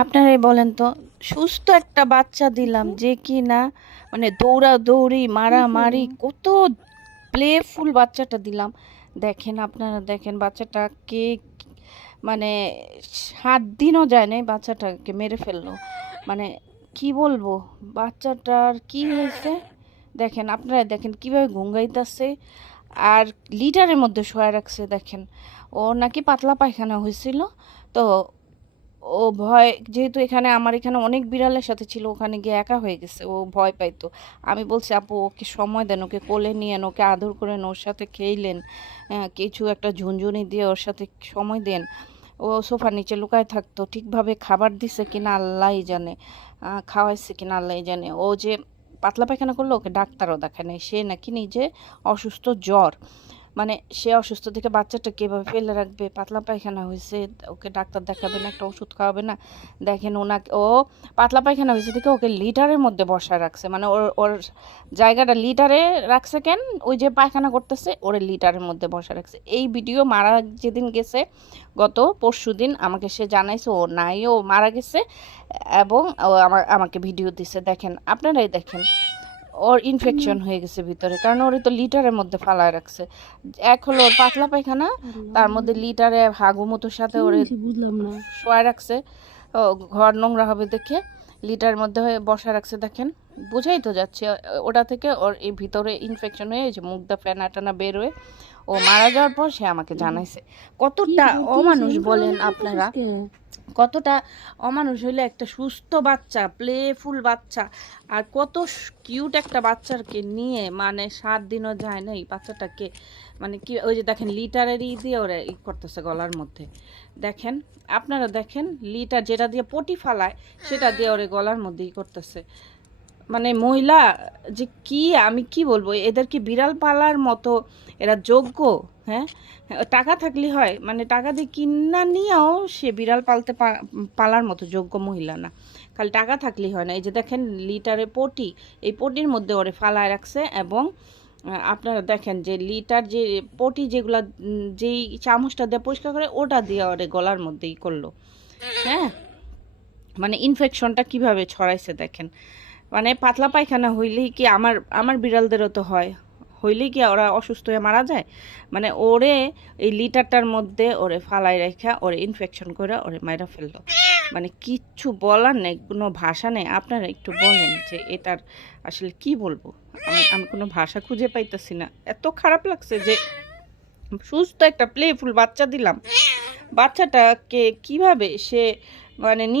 আপনারাই বলেন তো, সুস্থ একটা বাচ্চা দিলাম যে কি না মানে দৌড়াদৌড়ি মারামারি কত প্লেফুল বাচ্চাটা দিলাম। দেখেন আপনারা দেখেন বাচ্চাটাকে মানে 7 দিনও যায় নাই বাচ্চাটাকে মেরে ফেললো। মানে কি বলবো, বাচ্চাটার কি হয়েছে দেখেন, আপনারা দেখেন কিভাবে ঘুঙ্গাইতেছে আর লিটারের মধ্যে শোয়া রাখছে। দেখেন ও নাকি পাতলা পায়খানা হয়েছিল, তো ও ভয়, যেহেতু এখানে আমার এখানে অনেক বিড়ালের সাথে ছিল, ওখানে গিয়ে একা হয়ে গেছে, ও ভয় পাইতো। আমি বলছি আপু ওকে সময় দেন, ওকে কোলে নিয়েন, ওকে আদর করেন, ওর সাথে খেইলেন, কিছু একটা ঝুনঝুনি দিয়ে ওর সাথে সময় দেন। ও সোফার নিচে লুকায় থাকতো, ঠিকভাবে খাবার দিছে কিনা আল্লাহই জানে, খাওয়াইছে কিনা আল্লাহই জানে। ও যে পাতলা পায়খানা করলো, ওকে ডাক্তারও দেখায় নাই, সে নাকি নিজে অসুস্থ, জ্বর, মানে সে অসুস্থ থেকে বাচ্চাটাকে এভাবে ফেলে রাখবে, পাতলা পায়খানা হয়েছে, ওকে ডাক্তার দেখাবে না, একটা ওষুধ খাওয়াবে না? দেখেন ওনাকে, ও পাতলা পায়খানা হয়েছে থেকে ওকে লিটারের মধ্যে বসায় রাখছে, মানে ওর ওর জায়গাটা লিটারে রাখছে কেন, ওই যে পায়খানা করতেছে ওরে লিটারের মধ্যে বসায় রাখছে। এই ভিডিও মারা যেদিন গেছে গত পরশু দিন আমাকে সে জানাইছে ও নাই, ও মারা গেছে, এবং ও আমাকে ভিডিও দিছে। দেখেন আপনারাই দেখেন, ওর ইনফেকশন হয়ে গেছে ভিতরে, কারণ ওরে তো লিটারের মধ্যে ফালায় রাখছে। এক হলো ওর পাতলা পায়খানা, তার মধ্যে লিটারে হাগুমুতুর সাথে ওরে বুঝলাম না। শোয়া রাখছে। ও ঘর নোংরা হবে দেখে লিটারের মধ্যে হয়ে বসা রাখছে। দেখেন বুঝাই তো যাচ্ছে, ওটা থেকে ওর এই ভিতরে ইনফেকশন হয়ে যে মুখ দা ফেনা টানা বের হয়ে ও মারা যাওয়ার পর সে আমাকে জানাইছে। কতটা অমানুষ বলেন আপনারা, কতটা অমানুষ হইলে একটা সুস্থ বাচ্চা, প্লেফুল বাচ্চা, আর কত কিউট একটা বাচ্চাকে নিয়ে, মানে 7 দিনও যায় না এই বাচ্চাটাকে, মানে কি ওই যে দেখেন লিটারের দিয়ে ওরা ই করতেছে গলার মধ্যে। দেখেন আপনারা দেখেন, লিটার যেটা দিয়ে পটি ফালায় সেটা দিয়ে ওরে গলার মধ্যে ই করতেছে। মানে মহিলা যে কি, আমি কি বলবো, এদের কি বিড়াল পালার মতো এরা যোগ্য? হ্যাঁ, টাকা থাকলে হয়, মানে টাকা দিয়ে কিনা নিয়েও সে বিড়াল পালার মতো যোগ্য মহিলা না, খালি টাকা থাকলেই হয় না। এই যে দেখেন লিটারে পটি, এই পটির মধ্যে ওরে ফালায় রাখছে, এবং আপনারা দেখেন যে লিটার যে পটি যেগুলা যেই চামচটা দিয়ে পরিষ্কার করে ওটা দিয়ে ওরে গলার মধ্যেই করলো। হ্যাঁ, মানে ইনফেকশনটা কিভাবে ছড়াইছে দেখেন। মানে পাতলা পায়খানা হইলেই কি আমার আমার বিড়ালদেরও তো হয়, হইলেই কি ওরা অসুস্থ হয়ে মারা যায়? মানে ওরে এই লিটারটার মধ্যে ওরে ফালাই রেখা ওরে ইনফেকশন করে ওরে মাইরা ফেললো। মানে কিচ্ছু বলার নেই, কোনো ভাষা নেই। আপনারা একটু বলেন যে এটার আসলে কি বলবো, আমি আমি কোনো ভাষা খুঁজে পাইতেছি না। এত খারাপ লাগছে যে সুস্থ একটা প্লেফুল বাচ্চা দিলাম, বাচ্চাটাকে কিভাবে সে মানে নিয়ে